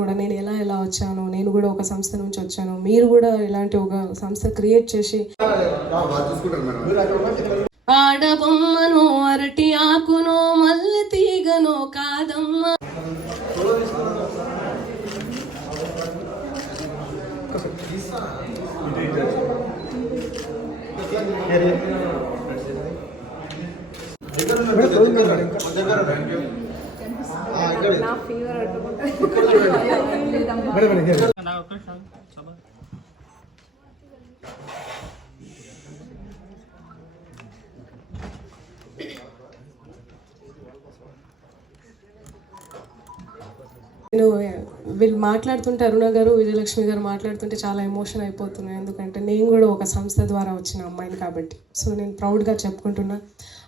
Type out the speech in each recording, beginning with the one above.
కూడా నేను ఎలా ఎలా వచ్చాను? నేను కూడా ఒక సంస్థ నుంచి వచ్చాను. మీరు కూడా ఇలాంటి ఒక సంస్థ క్రియేట్ చేసి ఆడబొమ్మను అరటి ఆకునో మల్లె తీగనో కాదమ్మా. 干啥咋办 నేను వీళ్ళు మాట్లాడుతుంటే అరుణ గారు విజయలక్ష్మి గారు మాట్లాడుతుంటే చాలా ఎమోషన్ అయిపోతున్నాయి. ఎందుకంటే నేను కూడా ఒక సంస్థ ద్వారా వచ్చిన అమ్మాయిని కాబట్టి. సో నేను ప్రౌడ్గా చెప్పుకుంటున్నా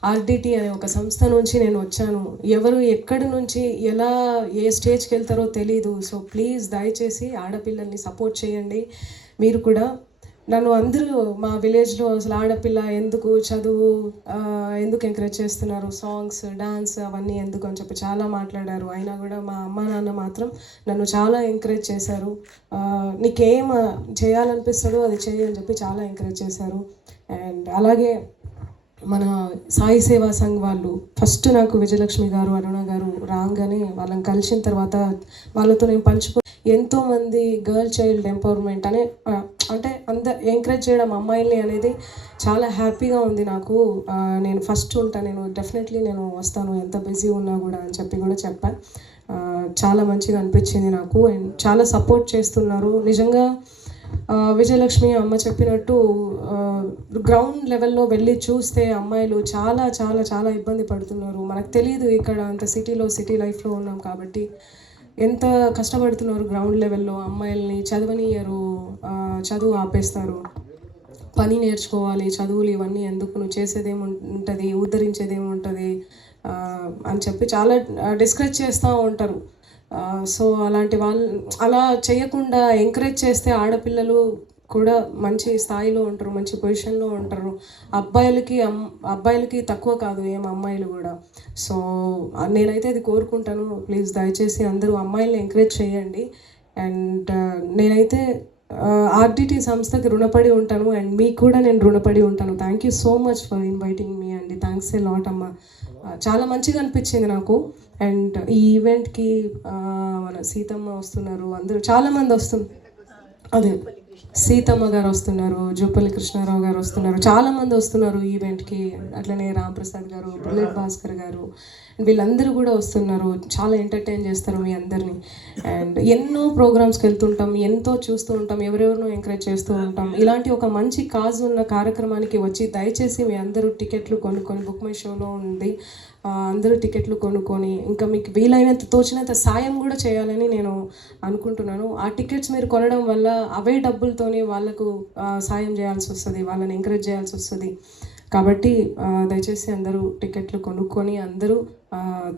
ఆర్డిటీ అనే ఒక సంస్థ నుంచి నేను వచ్చాను. ఎవరు ఎక్కడి నుంచి ఎలా ఏ స్టేజ్కి వెళ్తారో తెలీదు. సో ప్లీజ్ దయచేసి ఆడపిల్లల్ని సపోర్ట్ చేయండి. మీరు కూడా నన్ను అందరూ మా విలేజ్లో అసలు ఆడపిల్ల ఎందుకు చదువు ఎందుకు ఎంకరేజ్ చేస్తున్నారు? సాంగ్స్ డాన్స్ అవన్నీ ఎందుకు అని చెప్పి చాలా మాట్లాడారు. అయినా కూడా మా అమ్మ నాన్న మాత్రం నన్ను చాలా ఎంకరేజ్ చేశారు. నీకేం చేయాలనిపిస్తుందో అది చేయి అని చెప్పి చాలా ఎంకరేజ్ చేశారు. అండ్ అలాగే మన సాయి సేవా సంఘ్ వాళ్ళు ఫస్ట్ నాకు విజయలక్ష్మి గారు అరుణ గారు రాగానే వాళ్ళని కలిసిన తర్వాత వాళ్ళతో నేను పంచుకో ఎంతోమంది గర్ల్ చైల్డ్ ఎంపవర్మెంట్ అనే అంటే అంద ఎంకరేజ్ చేయడం అమ్మాయిల్ని అనేది చాలా హ్యాపీగా ఉంది నాకు. నేను ఫస్ట్ ఉంటా నేను డెఫినెట్లీ నేను వస్తాను ఎంత బిజీ ఉన్నా కూడా అని చెప్పి కూడా చెప్పాను చాలా మంచిగా అనిపించింది నాకు. అండ్ చాలా సపోర్ట్ చేస్తున్నారు. నిజంగా విజయలక్ష్మి అమ్మ చెప్పినట్టు గ్రౌండ్ లెవెల్లో వెళ్ళి చూస్తే అమ్మాయిలు చాలా చాలా చాలా ఇబ్బంది పడుతున్నారు. మనకు తెలియదు ఇక్కడ అంత సిటీలో సిటీ లైఫ్లో ఉన్నాం కాబట్టి. ఎంత కష్టపడుతున్నారు గ్రౌండ్ లెవెల్లో అమ్మాయిల్ని చదవనియరు చదువు ఆపేస్తారు. పని నేర్చుకోవాలి చదువులు ఇవన్నీ ఎందుకు? నువ్వు చేసేదేమి ఉంటుంది ఉద్ధరించేదేమి ఉంటుంది అని చెప్పి చాలా డిస్కరేజ్ చేస్తూ ఉంటారు. సో అలాంటి వాళ్ళు అలా చేయకుండా ఎంకరేజ్ చేస్తే ఆడపిల్లలు కూడా మంచి స్థాయిలో ఉంటారు మంచి పొజిషన్లో ఉంటారు. అబ్బాయిలకి అమ్ అబ్బాయిలకి తక్కువ కాదు ఏం అమ్మాయిలు కూడా. సో నేనైతే అది కోరుకుంటాను. ప్లీజ్ దయచేసి అందరూ అమ్మాయిల్ని ఎంకరేజ్ చేయండి. అండ్ నేనైతే ఆర్డిటీ సంస్థకి రుణపడి ఉంటాను. అండ్ మీకు కూడా నేను రుణపడి ఉంటాను. Thank you so much for inviting me అండి. థ్యాంక్స్ ఏ లాట్ అమ్మ. చాలా మంచిగా అనిపించింది నాకు. అండ్ ఈ ఈవెంట్కి మన సీతమ్మ వస్తున్నారు. అందరూ చాలామంది వస్తున్నారు. అదే. సీతమ్మ గారు వస్తున్నారు జూపల్లి కృష్ణారావు గారు వస్తున్నారు. చాలామంది వస్తున్నారు ఈవెంట్కి అట్లనే రాంప్రసాద్ గారు బుల్లెట్ భాస్కర్ గారు వీళ్ళందరూ కూడా వస్తున్నారు. చాలా ఎంటర్టైన్ చేస్తారు మీ అందరినీ. అండ్ ఎన్నో ప్రోగ్రామ్స్కి వెళ్తుంటాం ఎంతో చూస్తూ ఉంటాం ఎవరెవరినో ఎంకరేజ్ చేస్తూ ఉంటాం. ఇలాంటి ఒక మంచి కాజ్ ఉన్న కార్యక్రమానికి వచ్చి దయచేసి మీ అందరూ టికెట్లు కొనుక్కొని బుక్ మై షోలో ఉంది. అందరూ టికెట్లు కొనుక్కొని ఇంకా మీకు వీలైనంత తోచినంత సాయం కూడా చేయాలని నేను అనుకుంటున్నాను. ఆ టికెట్స్ మీరు కొనడం వల్ల అవే డబ్బులతోనే వాళ్ళకు సాయం చేయాల్సి వస్తుంది వాళ్ళని ఎంకరేజ్ చేయాల్సి వస్తుంది. కాబట్టి దయచేసి అందరూ టికెట్లు కొనుక్కొని అందరూ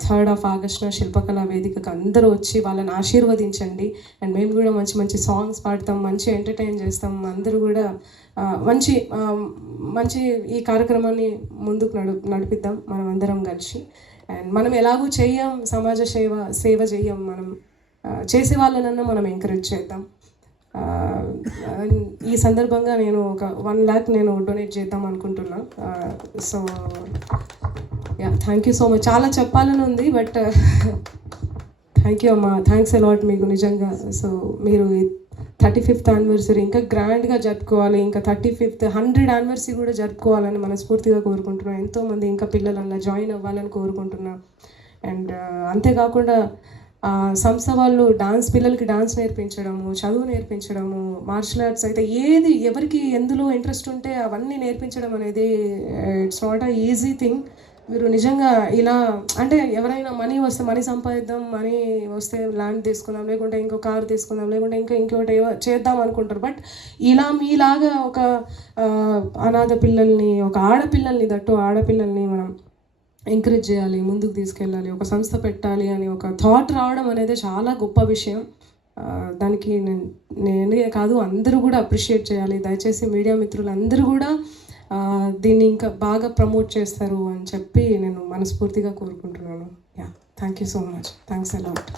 థర్డ్ ఆఫ్ ఆగస్ట్న శిల్పకళా వేదికకు అందరూ వచ్చి వాళ్ళని ఆశీర్వదించండి. అండ్ మేము కూడా మంచి మంచి సాంగ్స్ పాడతాం మంచి ఎంటర్టైన్ చేస్తాం. అందరూ కూడా మంచి మంచి ఈ కార్యక్రమాన్ని ముందుకు నడు నడిపిద్దాం మనం అందరం కలిసి. అండ్ మనం ఎలాగూ చేయం సమాజ సేవ సేవ చేయం. మనం చేసే వాళ్ళనన్నా మనం ఎంకరేజ్ చేద్దాం. ఈ సందర్భంగా నేను ఒక వన్ ల్యాక్ నేను డొనేట్ చేద్దాం అనుకుంటున్నా. So yeah thank you so much చాలా చెప్పాలని ఉంది బట్ థ్యాంక్ యూ అమ్మా. థ్యాంక్స్ అలాట్ మీకు నిజంగా. సో మీరు థర్టీ ఫిఫ్త్ యానివర్సరీ ఇంకా గ్రాండ్గా జరుపుకోవాలి ఇంకా థర్టీ ఫిఫ్త్ హండ్రెడ్ యానివర్సరీ కూడా జరుపుకోవాలని మనస్ఫూర్తిగా కోరుకుంటున్నాను ఎంతోమంది ఇంకా పిల్లలు అలా జాయిన్ అవ్వాలని కోరుకుంటున్నాను అండ్ uh, అంతేకాకుండా సంస్థ వాళ్ళు డాన్స్ పిల్లలకి డాన్స్ నేర్పించడము చదువు నేర్పించడము మార్షల్ ఆర్ట్స్ అయితే ఏది ఎవరికి ఎందులో ఇంట్రెస్ట్ ఉంటే అవన్నీ నేర్పించడం అనేది it's not a easy thing మీరు నిజంగా ఇలా అంటే ఎవరైనా మనీ వస్తే మనీ సంపాదిద్దాం మనీ వస్తే ల్యాండ్ తీసుకుందాం లేకుంటే ఇంకో కారు తీసుకుందాం లేకుంటే ఇంకా ఇంకోటి చేద్దాం అనుకుంటారు. బట్ ఇలా మీలాగా ఒక అనాథ పిల్లల్ని ఒక ఆడపిల్లల్ని దట్టు ఆడపిల్లల్ని మనం ఎంకరేజ్ చేయాలి ముందుకు తీసుకెళ్ళాలి ఒక సంస్థ పెట్టాలి అని ఒక థాట్ రావడం అనేది చాలా గొప్ప విషయం. దానికి నేను నేనే కాదు అందరూ కూడా అప్రిషియేట్ చేయాలి. దయచేసి మీడియా మిత్రులు అందరూ కూడా దీన్ని ఇంకా బాగా ప్రమోట్ చేస్తారు అని చెప్పి నేను మనస్ఫూర్తిగా కోరుకుంటున్నాను. Yeah thank you so much thanks a lot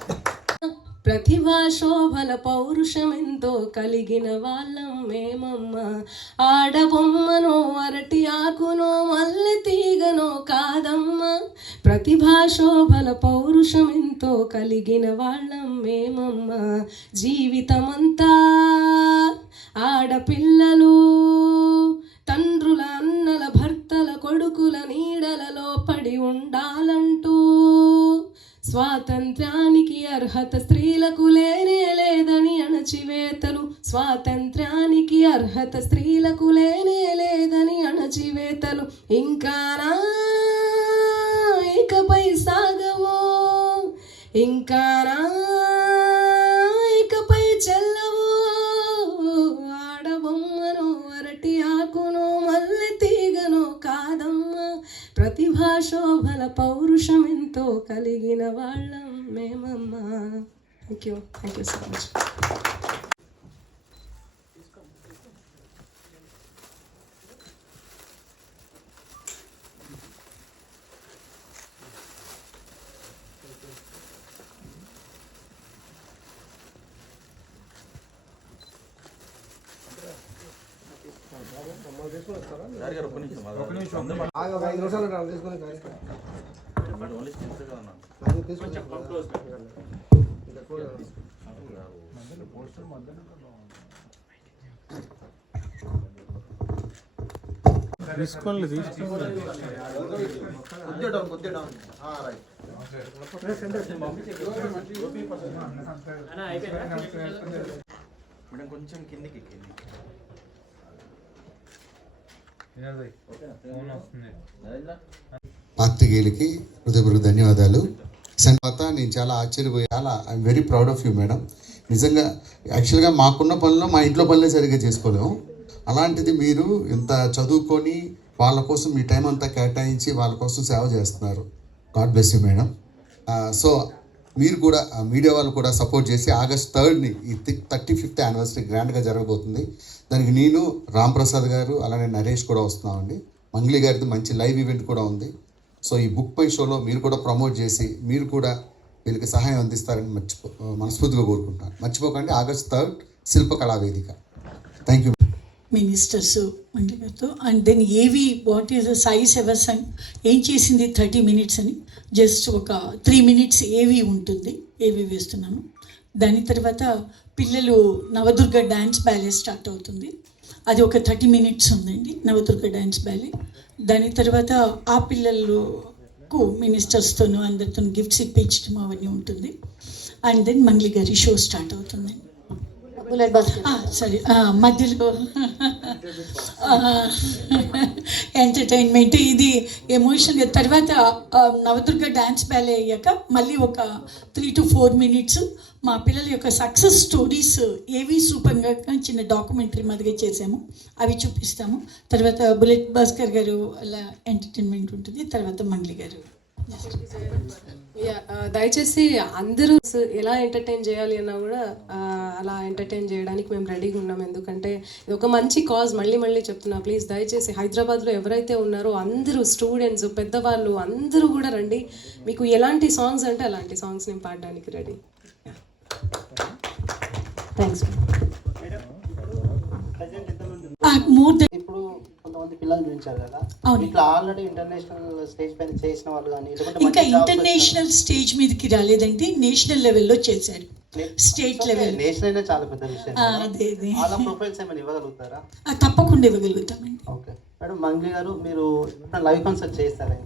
ప్రతిభా శోభల పౌరుషమెంతో కలిగిన వాళ్ళం మేమమ్మ. ఆడబొమ్మనో అరటి ఆకునో మల్లె తీగనో కాదమ్మ. ప్రతిభా శోభల పౌరుషమెంతో కలిగిన వాళ్ళం మేమమ్మ. జీవితమంతా ఆడపిల్లలు తండ్రుల అన్నల భర్తల కొడుకుల నీడలలో పడి ఉండాలంటూ స్వాతంత్ర్యానికి అర్హత స్త్రీలకు లేనే లేదని అణచివేతలు. స్వాతంత్ర్యానికి అర్హత స్త్రీలకు లేనే లేదని అణచివేతలు. ఇంకానా ఇకపై సాగవో. ఇంకానా శోభల పౌరుషం ఎంతో కలిగిన వాళ్ళం మేమమ్మా. Thank you thank you so much ఆగు, ఒక ఐదు నిమిషాలు తీసుకొని తీసుకోండి తీసుకోండి మేడం కొంచెం కిందికి కిందికి పాత్రికేయులకి హృదయపూర్వక ధన్యవాదాలు. తర్వాత నేను చాలా ఆశ్చర్యపోయి చాలా I'm very proud of you madam నిజంగా యాక్చువల్గా మాకున్న పనులు మా ఇంట్లో పనులే సరిగ్గా చేసుకోలేము. అలాంటిది మీరు ఇంత చదువుకొని వాళ్ళ కోసం మీ టైం అంతా కేటాయించి వాళ్ళ కోసం సేవ చేస్తున్నారు. God bless you madam so మీరు కూడా మీడియా వాళ్ళు కూడా సపోర్ట్ చేసి ఆగస్ట్ థర్డ్ని ఈ థర్టీ ఫిఫ్త్ యానివర్సరీ గ్రాండ్గా జరగబోతుంది. దానికి నేను రామ్ ప్రసాద్ గారు అలానే నరేష్ కూడా వస్తున్నామండి. మంగ్లీ గారిది మంచి లైవ్ ఈవెంట్ కూడా ఉంది. సో ఈ బుక్ పై షోలో మీరు కూడా ప్రమోట్ చేసి మీరు కూడా వీళ్ళకి సహాయం అందిస్తారని మర్చిపో మనస్ఫూర్తిగా కోరుకుంటున్నాను. మర్చిపోకండి August third Shilpakala Vedika thank you ministers and then ఏవి వాట్ ఈస్ సాయి సెవర్సన్ ఎవర్స్ ఏం చేసింది థర్టీ మినిట్స్ అని? జస్ట్ ఒక త్రీ మినిట్స్ ఏవి ఉంటుంది ఏవి వేస్తున్నాను. దాని తర్వాత పిల్లలు నవదుర్గ డ్యాన్స్ బ్యాలే స్టార్ట్ అవుతుంది. అది ఒక థర్టీ మినిట్స్ ఉందండి నవదుర్గ డ్యాన్స్ బ్యాలే దాని తర్వాత ఆ పిల్లలకు మినిస్టర్స్తోనూ అందరితో గిఫ్ట్స్ ఇప్పించడం అవన్నీ ఉంటుంది. అండ్ దెన్ మంగ్లీ గారి షో స్టార్ట్ అవుతుందండి బుల్లెట్ బస్. ఆ, సరే. మధ్యలో. ఎంటర్టైన్మెంట్. ఇది ఎమోషన్గా తర్వాత నవదుర్గ డ్యాన్స్ బ్యాలే అయ్యాక మళ్ళీ ఒక త్రీ టు ఫోర్ మినిట్స్ మా పిల్లల యొక్క సక్సెస్ స్టోరీస్ ఏవి సూపర్గా చిన్న డాక్యుమెంటరీ మాదిరిగా చేసాము. అవి చూపిస్తాము. తర్వాత బుల్లెట్ భాస్కర్ గారు అలా ఎంటర్టైన్మెంట్ ఉంటుంది. తర్వాత మంగ్లీ గారు. Uh, దయచేసి అందరూ ఎలా ఎంటర్టైన్ చేయాలి అన్నా కూడా అలా ఎంటర్టైన్ చేయడానికి మేము రెడీగా ఉన్నాం. ఎందుకంటే ఇది ఒక మంచి కాజ్ మళ్ళీ మళ్ళీ చెప్తున్నా. ప్లీజ్ దయచేసి హైదరాబాద్లో ఎవరైతే ఉన్నారో అందరూ స్టూడెంట్స్ పెద్దవాళ్ళు అందరూ కూడా రండి. మీకు ఎలాంటి సాంగ్స్ అంటే అలాంటి సాంగ్స్ నేను పాడడానికి రెడీ థ్యాంక్స్ కొంతమంది పిల్లలు చూపించారు కదా. ఇట్లా ఆల్రెడీ ఇంటర్నేషనల్ స్టేజ్ పైన చేసిన వాళ్ళు కానీ ఇంకా ఇంటర్నేషనల్ స్టేజ్ మీదకి రాలేదండి నేషనల్ లెవెల్లో చేశారు. స్టేట్ లెవెల్ నేషనల్ అయినా చాలా పెద్ద విషయం. అదే వాళ్ళ ప్రొఫైల్స్ ఏమైనా ఇవ్వగలుగుతారా? తప్పకుండా ఇవ్వగలుగుతామండి. ఓకే మేడం మంగ్లీ గారు మీరు లైవ్ కన్సర్ట్ చేస్తారా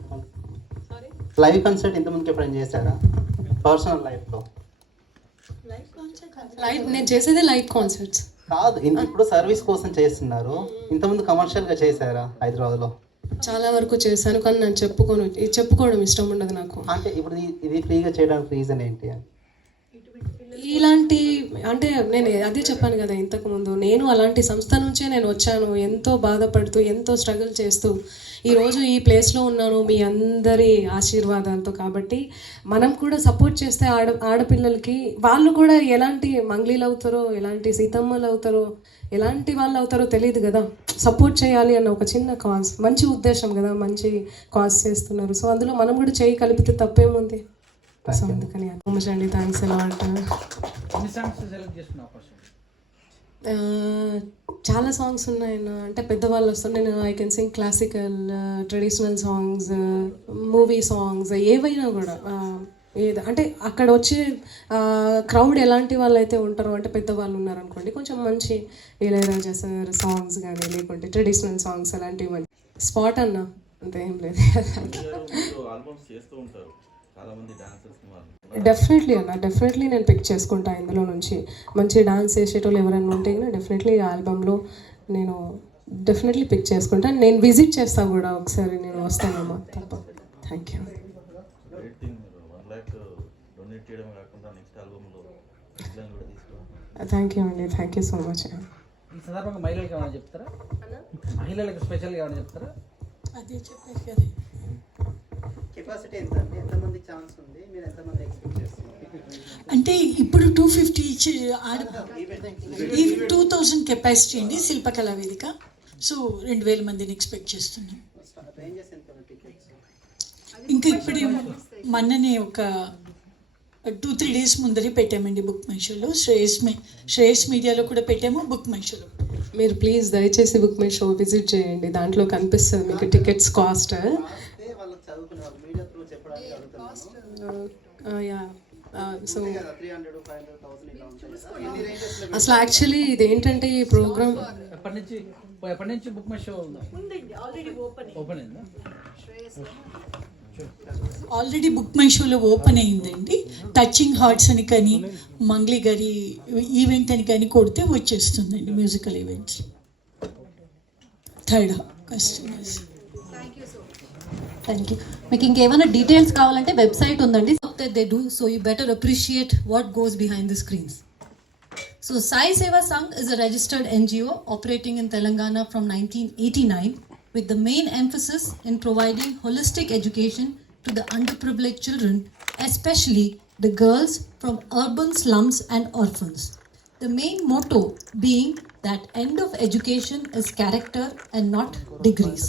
లైవ్ కన్సర్ట్ ఇంతకుముందుకు ఎప్పుడైనా చేశారా? పర్సనల్ లైఫ్లో లైవ్ నేను చేసేదే లైవ్ కాన్సర్ట్స్ కాదు ఇప్పుడు సర్వీస్ కోసం చేస్తున్నారు. ఇంతకుముందు కమర్షియల్గా చేశారా హైదరాబాద్లో చాలా వరకు చేశాను కానీ నేను చెప్పుకోను ఇది చెప్పుకోవడం ఇష్టం ఉండదు నాకు. అంటే ఇప్పుడు ఇది- ఫ్రీగా చేయడానికి రీజన్ ఏంటి ఇలాంటి అంటే నేను అదే చెప్పాను కదా ఇంతకు ముందు నేను అలాంటి సంస్థ నుంచే నేను వచ్చాను ఎంతో బాధపడుతూ ఎంతో స్ట్రగుల్ చేస్తూ ఈరోజు ఈ ప్లేస్లో ఉన్నాను మీ అందరి ఆశీర్వాదాలతో కాబట్టి మనం కూడా సపోర్ట్ చేస్తే ఆడ ఆడపిల్లలకి వాళ్ళు కూడా ఎలాంటి మంగ్లీలు అవుతారో ఎలాంటి సీతమ్మలు అవుతారో ఎలాంటి వాళ్ళు అవుతారో తెలియదు కదా. సపోర్ట్ చేయాలి అన్న ఒక చిన్న కాజ్ మంచి ఉద్దేశం కదా మంచి కాజ్ చేస్తున్నారు. సో అందులో మనం కూడా చేయి కలిపితే తప్పేముంది? సో అందుకని థ్యాంక్స్ ఎలా అంటారు చాలా సాంగ్స్ ఉన్నాయి అన్న అంటే పెద్దవాళ్ళు వస్తారు నేను I can sing classical traditional songs movie songs ఏవైనా కూడా ఏదో ఏది అంటే అక్కడ వచ్చే uh, క్రౌడ్ ఎలాంటి వాళ్ళు అయితే ఉంటారో అంటే పెద్దవాళ్ళు ఉన్నారనుకోండి కొంచెం మంచి ఇళయరాజా సార్ సాంగ్స్ కానీ లేకుంటే ట్రెడిషనల్ సాంగ్స్ అలాంటివి స్పాట్ అన్న? అంతే ఏం లేదు. డెఫినెట్లీ అన్న డెఫినెట్లీ నేను పిక్ చేసుకుంటా ఇందులో నుంచి. మంచి డాన్స్ చేసేటోళ్ళు ఎవరైనా ఉంటే డెఫినెట్లీ ఆల్బంలో నేను డెఫినెట్లీ పిక్ చేసుకుంటా. నేను విజిట్ చేస్తా కూడా ఒకసారి నేను వస్తానమ్మా తప్ప. థ్యాంక్ యూ థ్యాంక్ యూ అండి థ్యాంక్ యూ సో మచ్ ఈ సందర్భంగా మహిళలకు ఏమైనా చెప్తారా? మహిళలకు స్పెషల్గా ఏమైనా చెప్తారా? అదే చెప్పారు కదా. కెపాసిటీ ఎంత? అండి ఎంతమంది ఛాన్స్ ఉంది? మీరు ఎంతమంది ఎక్స్పెక్ట్ చేస్తున్నారు? అంటే ఇప్పుడు టూ ఫిఫ్టీ ఆడ ఈ టూ థౌజండ్ కెపాసిటీ అండి శిల్పకళా వేదిక. సో రెండు వేల మందిని ఎక్స్పెక్ట్ చేస్తున్నాం. రేంజెస్ ఎంత టికెట్స్ ఇంకా ఇప్పుడే మొన్ననే ఒక టూ త్రీ డేస్ ముందరే పెట్టామండి బుక్ మై షోలో శ్రేయస్ మీ శ్రేయస్ మీడియాలో కూడా పెట్టాము బుక్ మై షోలో మీరు ప్లీజ్ దయచేసి బుక్ మై షో విజిట్ చేయండి. దాంట్లో కనిపిస్తుంది మీకు టికెట్స్ కాస్ట్ ఎన్ని రేంజెస్లో అసలు యాక్చువల్లీ ఇదేంటంటే ఈ ప్రోగ్రామ్ ఎప్పటి నుంచి ఎప్పటి నుంచి బుక్ మై షో ఉందా? ఓపెన్ అయిందా. ఆల్రెడీ బుక్ మై షోలో ఓపెన్ అయిందండి. టచింగ్ హార్ట్స్ అని కానీ మంగ్లీ గారి ఈవెంట్ అని కానీ కొడితే వచ్చేస్తుందండి musical events third customers thank you మీకు ఇంకేమైనా డీటెయిల్స్ కావాలంటే వెబ్సైట్ ఉందండి they do so you better appreciate what goes behind the screens so Sai Seva Sangh is a registered NGO operating in Telangana from 1989 with the main emphasis in providing holistic education to the underprivileged children, especially the girls from urban slums and orphans. The main motto being that end of education is character and not degrees.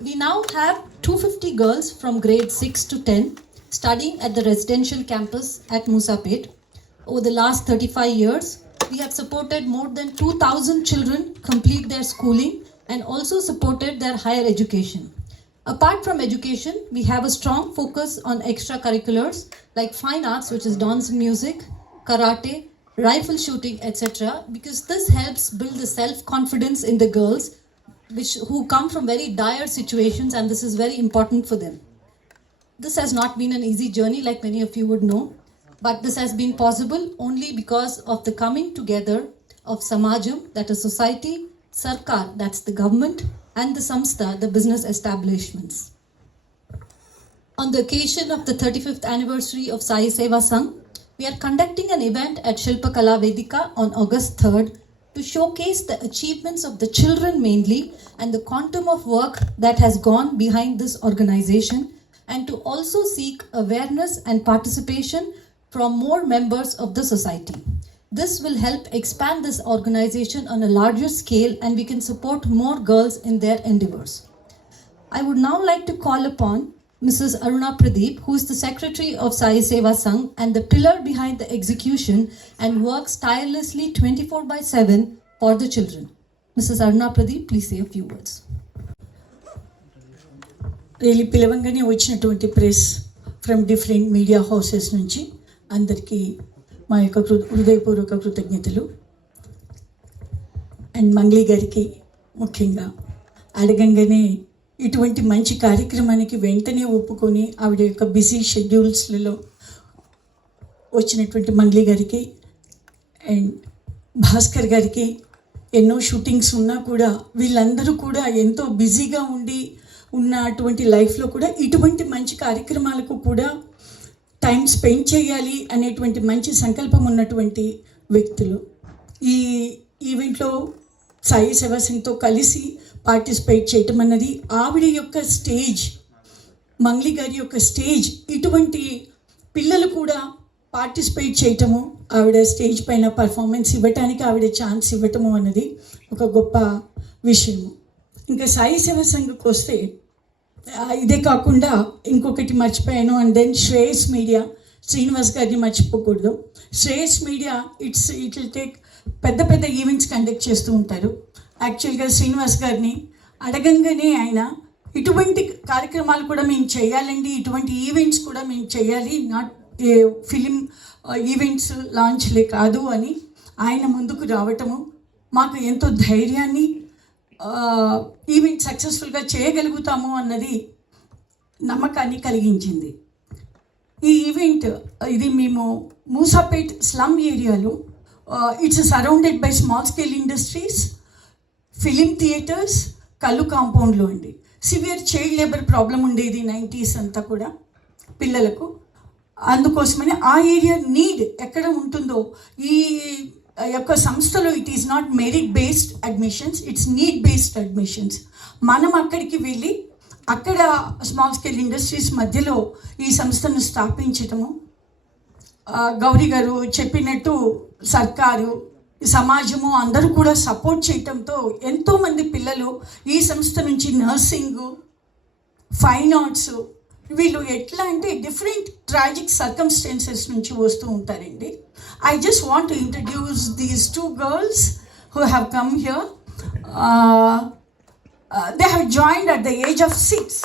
We now have 250 girls from grade 6 to 10 studying at the residential campus at Musapet. Over the last 35 years, we have supported more than 2,000 children complete their schooling and also supported their higher education. Apart from education, we have a strong focus on extracurriculars like fine arts, which is dance music, karate, rifle shooting, etc. Because this helps build the self confidence in the girls which who come from very dire situations and this is very important for them. This has not been an easy journey like many of you would know but this has been possible only because of the coming together of samajam that is society sarkar that's the government and the samstha the business establishments. On the occasion of the 35th anniversary of Sai Seva Sangh, we are conducting an event at Shilpa Kala Vedika on August 3rd to showcase the achievements of the children mainly and the quantum of work that has gone behind this organization and to also seek awareness and participation from more members of the society. This will help expand this organization on a larger scale and we can support more girls in their endeavors. I would now like to call upon Mrs. Aruna Pradeep, who is the secretary of Sai Seva Sangh and the pillar behind the execution and works tirelessly 24 by 7 for the children. Mrs. Aruna Pradeep, please say a few words. Really పిలవంగానే వచ్చినటువంటి press from different media houses నుంచి అందరికీ మా యొక్క కృ హృదయపూర్వక కృతజ్ఞతలు and Mangli గారికి ముఖ్యంగా అడగంగానే ఇటువంటి మంచి కార్యక్రమానికి వెంటనే ఒప్పుకొని ఆవిడ యొక్క బిజీ షెడ్యూల్స్లలో వచ్చినటువంటి మంగ్లీ గారికి అండ్ భాస్కర్ గారికి ఎన్నో షూటింగ్స్ ఉన్నా కూడా వీళ్ళందరూ కూడా ఎంతో బిజీగా ఉండి ఉన్న అటువంటి లైఫ్లో కూడా ఇటువంటి మంచి కార్యక్రమాలకు కూడా టైం స్పెండ్ చేయాలి అనేటువంటి మంచి సంకల్పం ఉన్నటువంటి వ్యక్తులు. ఈ ఈవెంట్లో సాయి సేవా కలిసి పార్టిసిపేట్ చేయటం అన్నది ఆవిడ యొక్క స్టేజ్ మంగ్లీ గారి యొక్క స్టేజ్. ఇటువంటి పిల్లలు కూడా పార్టిసిపేట్ చేయటము ఆవిడ స్టేజ్ పైన పర్ఫార్మెన్స్ ఇవ్వటానికి ఆవిడ ఛాన్స్ ఇవ్వటము అన్నది ఒక గొప్ప విషయము. ఇంకా సాయి సేవ సంఘకు వస్తే ఇదే కాకుండా ఇంకొకటి మర్చిపోయాను. And then Shreyas media Srinivas గారిని మర్చిపోకూడదు. Shreyas media it's it will take పెద్ద పెద్ద ఈవెంట్స్ కండక్ట్ చేస్తూ ఉంటారు. యాక్చువల్గా శ్రీనివాస్ గారిని అడగంగానే ఆయన ఇటువంటి కార్యక్రమాలు కూడా మేము చేయాలండి ఇటువంటి ఈవెంట్స్ కూడా మేము చేయాలి నాట్ ఫిలిం ఈవెంట్స్ లాంచ్లే కాదు అని ఆయన ముందుకు రావటము మాకు ఎంతో ధైర్యాన్ని ఈవెంట్ సక్సెస్ఫుల్గా చేయగలుగుతాము అన్నది నమ్మకాన్ని కలిగించింది. ఈ ఈవెంట్ ఇది మేము మూసాపేట్ స్లమ్ ఏరియాలో it's surrounded by small scale industries film theatres కళ్ళు కాంపౌండ్లో అండి. సివియర్ చైల్డ్ లేబర్ ప్రాబ్లం ఉండేది నైంటీస్ అంతా కూడా పిల్లలకు. అందుకోసమని ఆ ఏరియా నీడ్ ఎక్కడ ఉంటుందో ఈ యొక్క సంస్థలో it is not merit based admissions it's need based admissions మనం అక్కడికి వెళ్ళి అక్కడ స్మాల్ స్కేల్ ఇండస్ట్రీస్ మధ్యలో ఈ సంస్థను స్థాపించటము గౌరీ గారు చెప్పినట్టు సర్కారు సమాజము అందరూ కూడా సపోర్ట్ చేయటంతో ఎంతోమంది పిల్లలు ఈ సంస్థ నుంచి నర్సింగ్ ఫైన్ ఆర్ట్స్ వీళ్ళు ఎట్లా అంటే డిఫరెంట్ ట్రాజిక్ సర్కమ్స్టెన్సెస్ నుంచి వస్తూ ఉంటారండి. I just want introduce these two girls who have come here they have joined at the age of six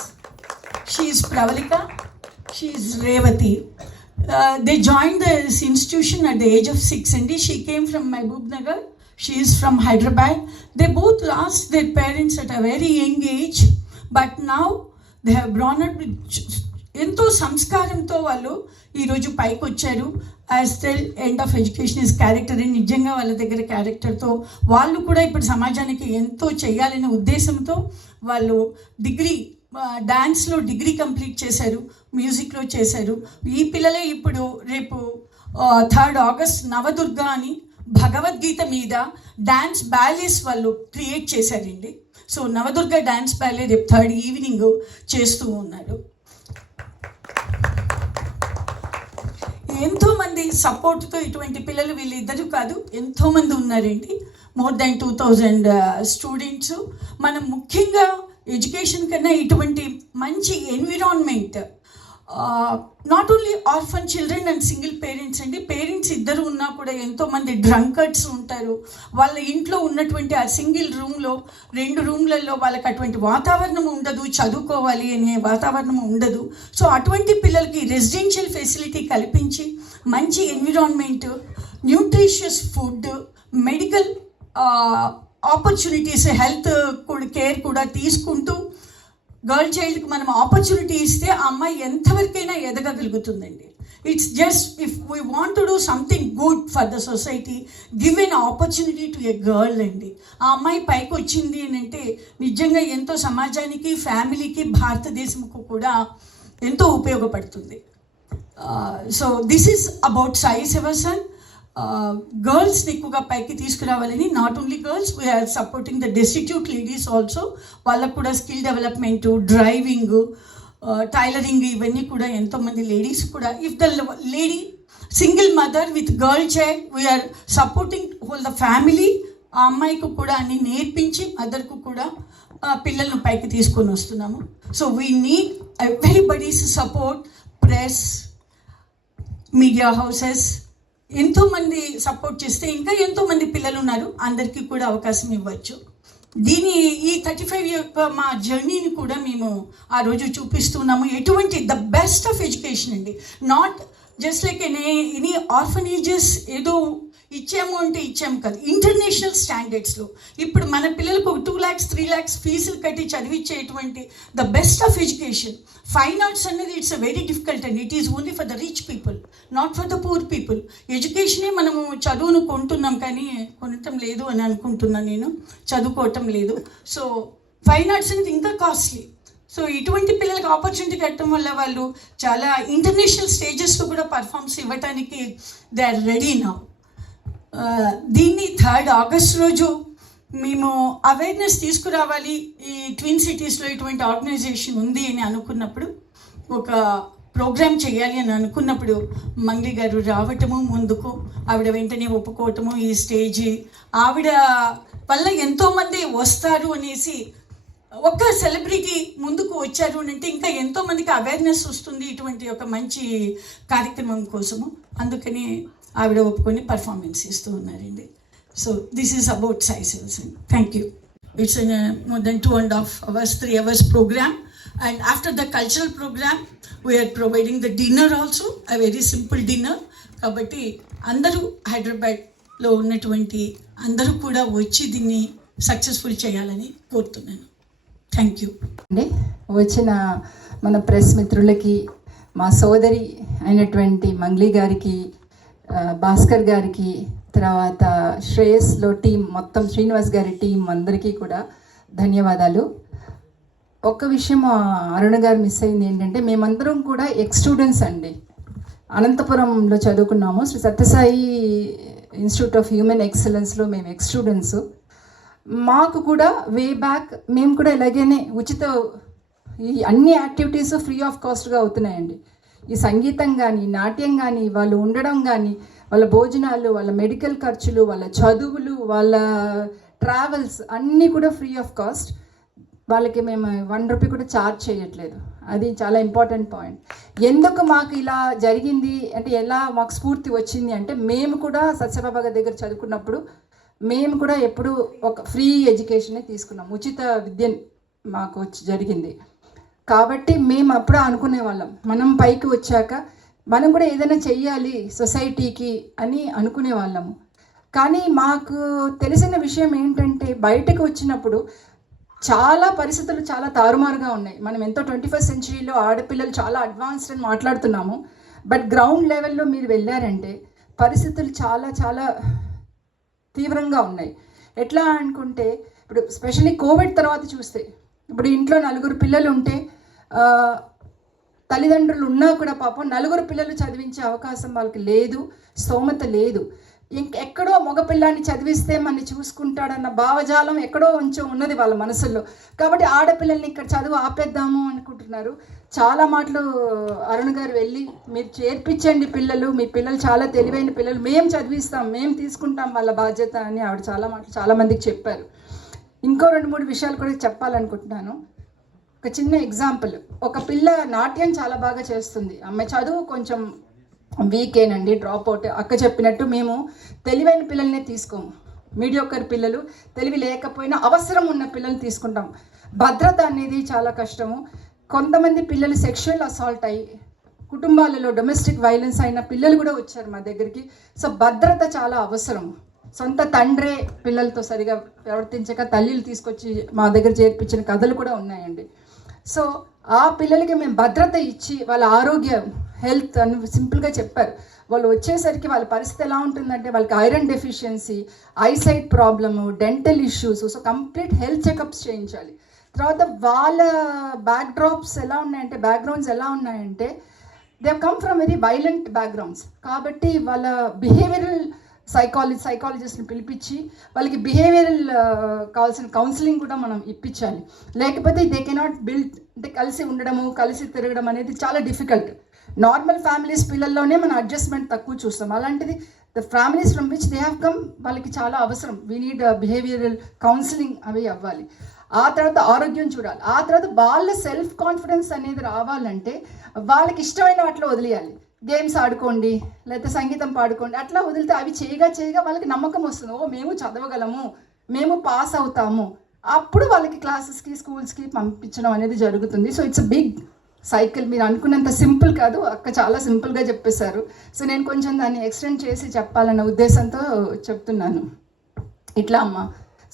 she Pravalika Pravalika, Revathi they joined this institution at the age of six, and she came from Mehboob Nagar. She is from Hyderabad. They both lost their parents at a very young age, but now they have grown up with ఎంతో సంస్కారంతో వాళ్ళు ఈరోజు పైకి వచ్చారు as tell end of education is character అని నిజంగా వాళ్ళ దగ్గర క్యారెక్టర్తో వాళ్ళు కూడా ఇప్పుడు సమాజానికి ఎంతో చేయాలనే ఉద్దేశంతో వాళ్ళు డిగ్రీ డాన్స్లో డిగ్రీ కంప్లీట్ చేశారు మ్యూజిక్లో చేశారు. ఈ పిల్లలే ఇప్పుడు రేపు థర్డ్ ఆగస్ట్ నవదుర్గ అని భగవద్గీత మీద డ్యాన్స్ బ్యాలెస్ వాళ్ళు క్రియేట్ చేశారండి. సో నవదుర్గ డ్యాన్స్ బ్యాలే రేపు థర్డ్ ఈవినింగ్ చేస్తూ ఉన్నారు. ఎంతోమంది సపోర్ట్తో ఇటువంటి పిల్లలు వీళ్ళిద్దరూ కాదు ఎంతోమంది ఉన్నారండి. More than two thousand students. మనం ముఖ్యంగా ఎడ్యుకేషన్ కన్నా ఇటువంటి మంచి environment not only orphan children and single parents అండి పేరెంట్స్ ఇద్దరు ఉన్నా కూడా ఎంతోమంది డ్రంకర్డ్స్ ఉంటారు. వాళ్ళ ఇంట్లో ఉన్నటువంటి ఆ సింగిల్ రూమ్లో రెండు రూమ్లలో వాళ్ళకి అటువంటి వాతావరణం ఉండదు చదువుకోవాలి అనే వాతావరణం ఉండదు. సో అటువంటి పిల్లలకి రెసిడెన్షియల్ ఫెసిలిటీ కల్పించి మంచి environment nutritious food medical opportunities health కూడా కేర్ కూడా తీసుకుంటూ గర్ల్ చైల్డ్కి మనం ఆపర్చునిటీ ఇస్తే ఆ అమ్మాయి ఎంతవరకైనా ఎదగగలుగుతుందండి. It's just if we want to do something good for the society give an opportunity to a girl అండి. ఆ అమ్మాయి పైకి వచ్చింది అని అంటే నిజంగా ఎంతో సమాజానికి ఫ్యామిలీకి భారతదేశంకు కూడా ఎంతో ఉపయోగపడుతుంది. So this is about Sai సెవసన్ గర్ల్స్ని ఎక్కువగా పైకి తీసుకురావాలని not only girls we are supporting the destitute ladies also వాళ్ళకు కూడా స్కిల్ డెవలప్మెంటు డ్రైవింగ్ టైలరింగ్ ఇవన్నీ కూడా ఎంతోమంది లేడీస్ కూడా. If the lady single mother with girl child we are supporting whole the family ఆ అమ్మాయికి కూడా అన్ని నేర్పించి మదర్కు కూడా పిల్లలను పైకి తీసుకొని వస్తున్నాము. So we need everybody's support press media houses ఎంతోమంది సపోర్ట్ చేస్తే ఇంకా ఎంతోమంది పిల్లలు ఉన్నారు అందరికీ కూడా అవకాశం ఇవ్వచ్చు. దీని ఈ థర్టీ ఫైవ్ యొక్క మా జర్నీని కూడా మేము ఆ రోజు చూపిస్తున్నాము ఎటువంటి ద బెస్ట్ ఆఫ్ ఎడ్యుకేషన్ అండి. Not just like any any orphanages ఏదో ఇచ్చాము అంటే ఇచ్చాము కాదు. ఇంటర్నేషనల్ స్టాండర్డ్స్లో ఇప్పుడు మన పిల్లలకు ఒక టూ ల్యాక్స్ త్రీ ల్యాక్స్ ఫీజులు కట్టి చదివించేటువంటి the best of education fine arts అనేది it's a very difficult and it is only for the rich people not for the poor people ఎడ్యుకేషనే మనము చదువును కొంటున్నాం కానీ కొనటం లేదు అని అనుకుంటున్నాను నేను. చదువుకోవటం లేదు. సో ఫైన్ ఆర్ట్స్ అనేది ఇంకా కాస్ట్లీ సో ఇటువంటి పిల్లలకు ఆపర్చునిటీ కట్టడం వల్ల వాళ్ళు చాలా ఇంటర్నేషనల్ స్టేజెస్లో కూడా పర్ఫార్మ్స్ ఇవ్వటానికి దే ఆర్ రెడీ నా దీన్ని థర్డ్ ఆగస్ట్ రోజు మేము అవేర్నెస్ తీసుకురావాలి ఈ ట్విన్ సిటీస్లో ఇటువంటి ఆర్గనైజేషన్ ఉంది అని అనుకున్నప్పుడు ఒక ప్రోగ్రామ్ చేయాలి అని అనుకున్నప్పుడు మంగి గారు రావటము ముందుకు ఆవిడ వెంటనే ఒప్పుకోవటము ఈ స్టేజ్. ఆవిడ వల్ల ఎంతోమంది వస్తారు అనేసి ఒక్క సెలబ్రిటీ ముందుకు వచ్చారు అని అంటే ఇంకా ఎంతోమందికి అవేర్నెస్ వస్తుంది ఇటువంటి ఒక మంచి కార్యక్రమం కోసము. అందుకని ఆవిడ ఒప్పుకొని పర్ఫార్మెన్స్ ఇస్తూ ఉన్నారండి. So this is about సైసెల్స్ thank you it's more than two and half hours three hours programme and after the cultural programme we are providing the dinner also a very simple dinner కాబట్టి అందరూ హైదరాబాద్లో ఉన్నటువంటి అందరూ కూడా వచ్చి దీన్ని successful చేయాలని కోరుతున్నాను థ్యాంక్ యూ అండి వచ్చిన మన ప్రెస్ మిత్రులకి మా సోదరి అయినటువంటి మంగ్లీ గారికి భాస్కర్ గారికి తర్వాత శ్రేయస్లో టీం మొత్తం శ్రీనివాస్ గారి టీం అందరికీ కూడా ధన్యవాదాలు. ఒక్క విషయం అరుణ గారు మిస్ అయింది ఏంటంటే మేమందరం కూడా ఎక్స్ స్టూడెంట్స్ అండి. అనంతపురంలో చదువుకున్నాము. Shri Sathya Sai institute of human ఎక్సలెన్స్లో మేము ఎక్స్ స్టూడెంట్స్. మాకు కూడా వే బ్యాక్ మేము కూడా ఇలాగేనే ఉచిత ఈ అన్ని యాక్టివిటీస్ ఫ్రీ ఆఫ్ కాస్ట్గా అవుతున్నాయండి. ఈ సంగీతం కానీ నాట్యం కానీ వాళ్ళు ఉండడం కానీ వాళ్ళ భోజనాలు వాళ్ళ మెడికల్ ఖర్చులు వాళ్ళ చదువులు వాళ్ళ ట్రావెల్స్ అన్నీ కూడా ఫ్రీ ఆఫ్ కాస్ట్ వాళ్ళకి మేము వన్ రూపీ కూడా ఛార్జ్ చేయట్లేదు. అది చాలా ఇంపార్టెంట్ పాయింట్ ఎందుకు మాకు ఇలా జరిగింది? అంటే ఎలా మాకు స్ఫూర్తి వచ్చింది అంటే మేము కూడా సత్యబాబా గారి దగ్గర చదువుకున్నప్పుడు మేము కూడా ఎప్పుడు ఒక ఫ్రీ ఎడ్యుకేషనే తీసుకున్నాం. ఉచిత విద్య మాకు వచ్చి జరిగింది. కాబట్టి మేము అప్పుడు అనుకునే వాళ్ళం మనం పైకి వచ్చాక మనం కూడా ఏదైనా చెయ్యాలి సొసైటీకి అని అనుకునే వాళ్ళము కానీ మాకు తెలిసిన విషయం ఏంటంటే బయటకు వచ్చినప్పుడు చాలా పరిస్థితులు చాలా తారుమారుగా ఉన్నాయి. మనం ఎంతో ట్వంటీ ఫస్ట్ సెంచరీలో ఆడపిల్లలు చాలా అడ్వాన్స్డ్ అని మాట్లాడుతున్నాము. బట్ గ్రౌండ్ లెవెల్లో మీరు వెళ్ళారంటే పరిస్థితులు చాలా చాలా తీవ్రంగా ఉన్నాయి. ఎట్లా అనుకుంటే ఇప్పుడు స్పెషల్లీ కోవిడ్ తర్వాత చూస్తే ఇప్పుడు ఇంట్లో నలుగురు పిల్లలు ఉంటే తల్లిదండ్రులు ఉన్నా కూడా పాపం నలుగురు పిల్లలు చదివించే అవకాశం వాళ్ళకి లేదు స్తోమత లేదు. ఇంకెక్కడో మగపిల్లాన్ని చదివిస్తే మనని చూసుకుంటాడన్న భావజాలం ఎక్కడో కొంచెం ఉన్నది వాళ్ళ మనసుల్లో. కాబట్టి ఆడపిల్లల్ని ఇక్కడ చదువు ఆపేద్దాము అనుకుంటున్నారు. చాలా మాటలు అరుణ్ గారు వెళ్ళి మీరు చేర్పించండి పిల్లలు మీ పిల్లలు చాలా తెలివైన పిల్లలు మేము చదివిస్తాం మేము తీసుకుంటాం వాళ్ళ బాధ్యత అని ఆవిడ చాలా మాటలు చాలామందికి చెప్పారు. ఇంకో రెండు మూడు విషయాలు కూడా చెప్పాలనుకుంటున్నాను. ఒక చిన్న ఎగ్జాంపుల్. ఒక పిల్ల నాట్యం చాలా బాగా చేస్తుంది. ఆమె చదువు కొంచెం వీకేనండి డ్రాప్ అవుట్ అక్క చెప్పినట్టు మేము తెలివైన పిల్లల్నే తీసుకోము. మీడియోకర్ పిల్లలు తెలివి లేకపోయినా అవసరం ఉన్న పిల్లల్ని తీసుకుంటాం. భద్రత అనేది చాలా కష్టము. కొంతమంది పిల్లలు సెక్షువల్ అసాల్ట్ అయ్యి కుటుంబాలలో డొమెస్టిక్ వైలెన్స్ అయిన పిల్లలు కూడా వచ్చారు మా దగ్గరికి. సో భద్రత చాలా అవసరం. సొంత తండ్రే పిల్లలతో సరిగా ప్రవర్తించక తల్లిలు తీసుకొచ్చి మా దగ్గర చేర్పించిన కథలు కూడా ఉన్నాయండి. సో ఆ పిల్లలకి మేము భద్రత ఇచ్చి వాళ్ళ ఆరోగ్యం హెల్త్ అని సింపుల్గా చెప్పారు. వాళ్ళు వచ్చేసరికి వాళ్ళ పరిస్థితి ఎలా ఉంటుందంటే వాళ్ళకి iron deficiency eyesight problem dental issues so complete health checkups చేయించాలి. తర్వాత వాళ్ళ బ్యాక్ డ్రాప్స్ ఎలా ఉన్నాయంటే బ్యాక్గ్రౌండ్స్ ఎలా ఉన్నాయంటే they come from very violent backgrounds. కాబట్టి వాళ్ళ బిహేవియరల్ సైకాలజీ సైకాలజిస్ట్ని పిలిపించి వాళ్ళకి బిహేవియరల్ కావాల్సిన కౌన్సిలింగ్ కూడా మనం ఇప్పించాలి. లేకపోతే దే కెనాట్ బిల్డ్ అంటే కలిసి ఉండడము కలిసి తిరగడం అనేది చాలా డిఫికల్ట్ నార్మల్ ఫ్యామిలీస్ పిల్లల్లోనే మనం అడ్జస్ట్మెంట్ తక్కువ చూస్తాం. అలాంటిది the families from which they have come వాళ్ళకి చాలా అవసరం. వీ నీడ్ బిహేవియరల్ కౌన్సిలింగ్ అవి అవ్వాలి. ఆ తర్వాత ఆరోగ్యం చూడాలి. ఆ తర్వాత వాళ్ళ సెల్ఫ్ కాన్ఫిడెన్స్ అనేది రావాలంటే వాళ్ళకి ఇష్టమైన వాటిలో వదిలేయాలి. గేమ్స్ ఆడుకోండి లేకపోతే సంగీతం పాడుకోండి అట్లా వదిలితే అవి చేయగా చేయగా వాళ్ళకి నమ్మకం వస్తుంది. ఓ మేము చదవగలము మేము పాస్ అవుతాము. అప్పుడు వాళ్ళకి క్లాసెస్కి స్కూల్స్కి పంపించడం అనేది జరుగుతుంది. So it's big cycle. మీరు అనుకున్నంత సింపుల్ కాదు అక్క చాలా సింపుల్గా చెప్పేశారు. సో నేను కొంచెం దాన్ని ఎక్స్టెండ్ చేసి చెప్పాలన్న ఉద్దేశంతో చెప్తున్నాను. ఇట్లా అమ్మ.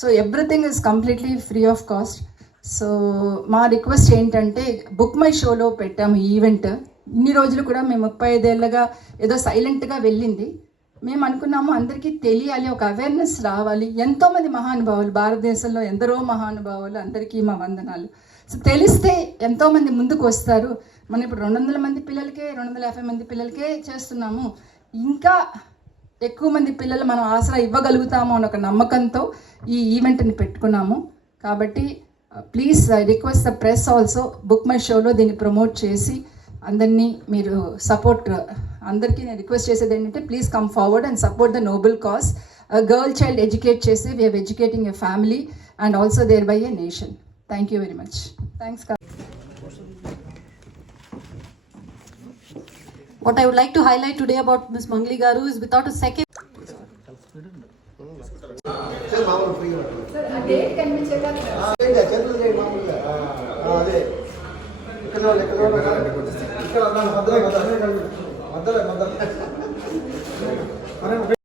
So everything is completely free of cost. So మా రిక్వెస్ట్ ఏంటంటే బుక్ మై షోలో పెట్టాము ఈవెంట్. ఇన్ని రోజులు కూడా మేము ముప్పై ఐదేళ్ళగా ఏదో సైలెంట్గా వెళ్ళింది. మేము అనుకున్నాము అందరికీ తెలియాలి ఒక అవేర్నెస్ రావాలి. ఎంతోమంది మహానుభావులు భారతదేశంలో ఎందరో మహానుభావులు అందరికీ మా వందనాలు. సో తెలిస్తే ఎంతోమంది ముందుకు వస్తారు. మనం ఇప్పుడు రెండు వందల మంది పిల్లలకే రెండు వందల యాభై మంది పిల్లలకే చేస్తున్నాము. ఇంకా ఎక్కువ మంది పిల్లలు మనం ఆసరా ఇవ్వగలుగుతాము అని ఒక నమ్మకంతో ఈ ఈవెంట్ని పెట్టుకున్నాము. కాబట్టి please I request the press also book my షోలో దీన్ని ప్రమోట్ చేసి అందరినీ మీరు సపోర్ట్ అందరికీ నేను రిక్వెస్ట్ చేసేది ఏంటంటే please come forward and support the noble cause girl child educate చేసి we are educating a family and also thereby a nation thank you very much thanks What I would like to highlight today about Ms. Mangli Garu is without a second అదే ఇక్కడ చూడండి, ఇక్కడ చూడండి. ఇక్కడ